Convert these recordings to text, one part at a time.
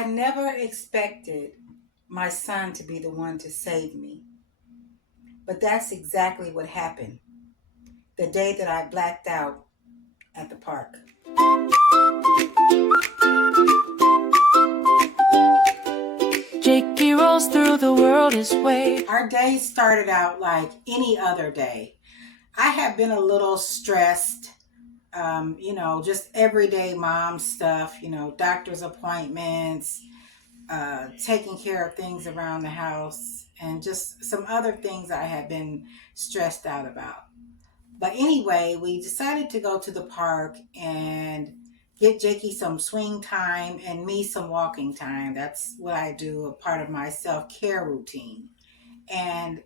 I never expected my son to be the one to save me, but that's exactly what happened the day that I blacked out at the park. Jakey rolls through the world his way. Our day started out like any other day. I have been a little stressed, just everyday mom stuff, doctor's appointments, taking care of things around the house, and just some other things I had been stressed out about. But anyway, we decided to go to the park and get Jakey some swing time and me some walking time. That's what I do, a part of my self-care routine. And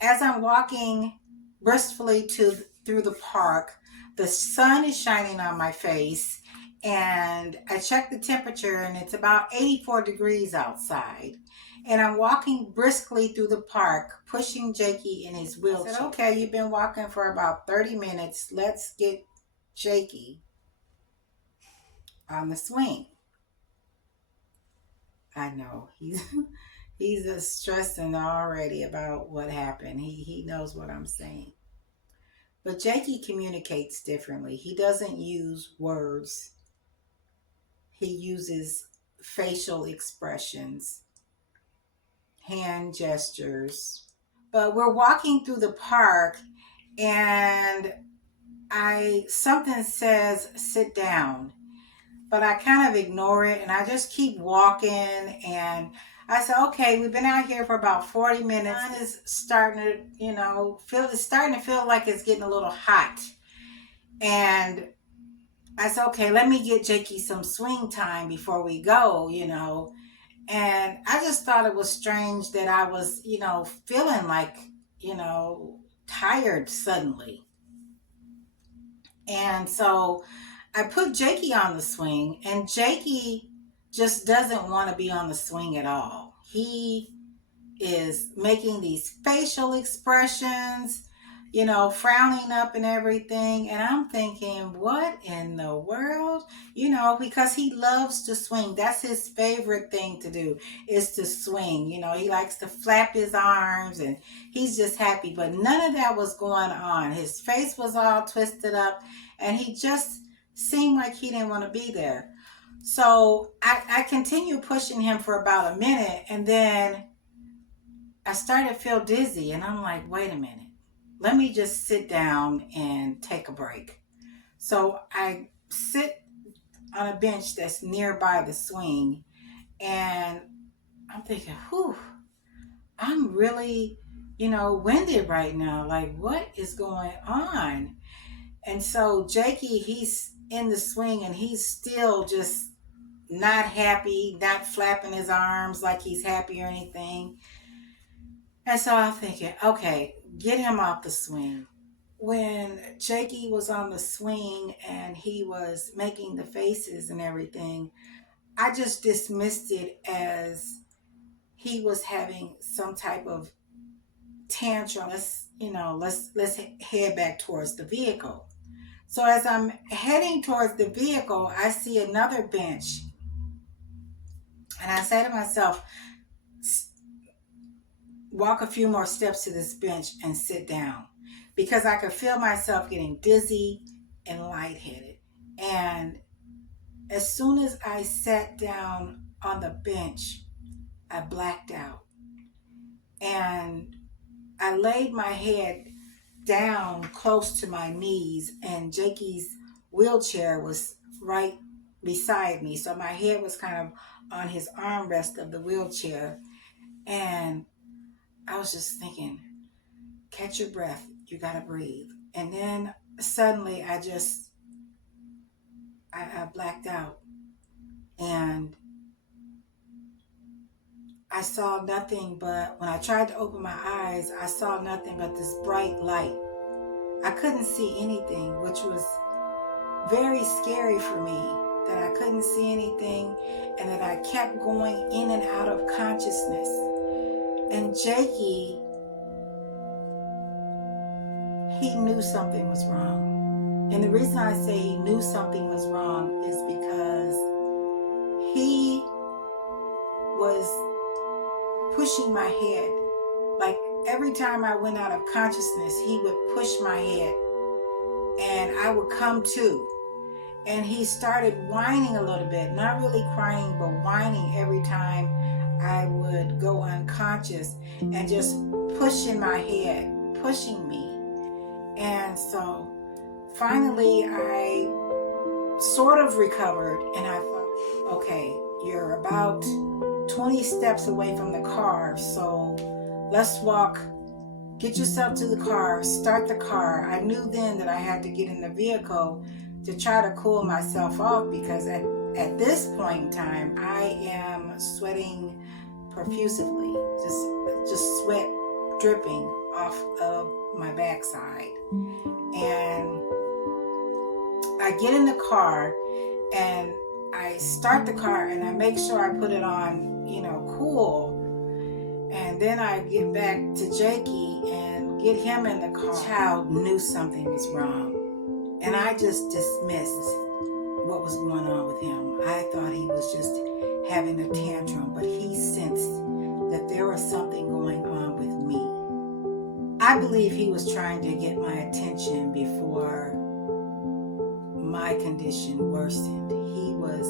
as I'm walking briskly through the park, the sun is shining on my face, and I checked the temperature and it's about 84 degrees outside. And I'm walking briskly through the park, pushing Jakey in his wheelchair. I said, okay, you've been walking for about 30 minutes. Let's get Jakey on the swing. I know he's stressing already about what happened. He knows what I'm saying. But Jakey communicates differently. He doesn't use words. He uses facial expressions, hand gestures. But we're walking through the park and something says sit down, but I kind of ignore it and I just keep walking. And I said, okay, we've been out here for about 40 minutes. The sun is starting to, it's starting to feel like it's getting a little hot. And I said, okay, let me get Jakey some swing time before we go, And I just thought it was strange that I was, feeling like, tired suddenly. And so I put Jakey on the swing, and Jakey just doesn't want to be on the swing at all. He is making these facial expressions, frowning up and everything. And I'm thinking, what in the world? Because he loves to swing. That's his favorite thing to do, is to swing. He likes to flap his arms and he's just happy. But none of that was going on. His face was all twisted up and he just seemed like he didn't want to be there. So I continued pushing him for about a minute, and then I started to feel dizzy, and I'm like, wait a minute. Let me just sit down and take a break. So I sit on a bench that's nearby the swing, and I'm thinking, whew, I'm really, winded right now. Like, what is going on? And so Jakey, he's in the swing, and he's still just not happy, not flapping his arms like he's happy or anything. And so I'm thinking, okay, get him off the swing. When Jakey was on the swing and he was making the faces and everything, I just dismissed it as he was having some type of tantrum. Let's head back towards the vehicle. So as I'm heading towards the vehicle, I see another bench. And I say to myself, walk a few more steps to this bench and sit down, because I could feel myself getting dizzy and lightheaded. And as soon as I sat down on the bench, I blacked out. And I laid my head down close to my knees, and Jakey's wheelchair was right beside me. So my head was kind of on his armrest of the wheelchair. And I was just thinking, catch your breath. You got to breathe. And then suddenly I blacked out. And I saw nothing but, when I tried to open my eyes, I saw nothing but this bright light. I couldn't see anything, which was very scary for me, that I couldn't see anything and that I kept going in and out of consciousness. And Jakey, he knew something was wrong. And the reason I say he knew something was wrong is because he was pushing my head. Like every time I went out of consciousness, he would push my head and I would come to. And he started whining a little bit, not really crying, but whining every time I would go unconscious and just pushing my head, pushing me. And so finally I sort of recovered and I thought, okay, you're about 20 steps away from the car, so let's walk. Get yourself to the car, start the car. I knew then that I had to get in the vehicle to try to cool myself off, because at this point in time, I am sweating profusely, just sweat dripping off of my backside. And I get in the car and I start the car and I make sure I put it on, cool. And then I get back to Jakey and get him in the car. The child knew something was wrong. And I just dismissed what was going on with him. I thought he was just having a tantrum, but he sensed that there was something going on with me. I believe he was trying to get my attention before my condition worsened. He was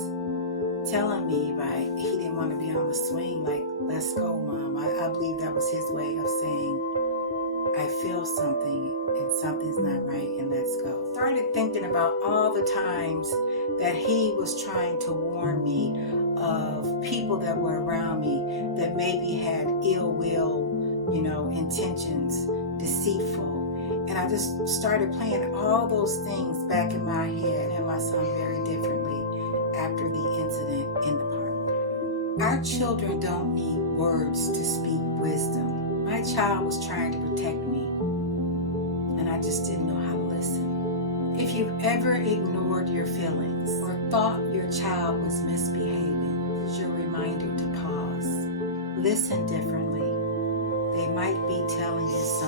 telling me, like, he didn't want to be on the swing, like, let's go, Mom. I believe that was his way of saying, I feel something and something's not right and let's go. Started thinking about all the times that he was trying to warn me of people that were around me that maybe had ill will, intentions, deceitful. And I just started playing all those things back in my head and my son very differently after the incident in the park. Our children don't need words to speak wisdom. My child was trying to protect me, and I just didn't know how to listen. If you've ever ignored your feelings or thought your child was misbehaving, it's your reminder to pause. Listen differently. They might be telling you something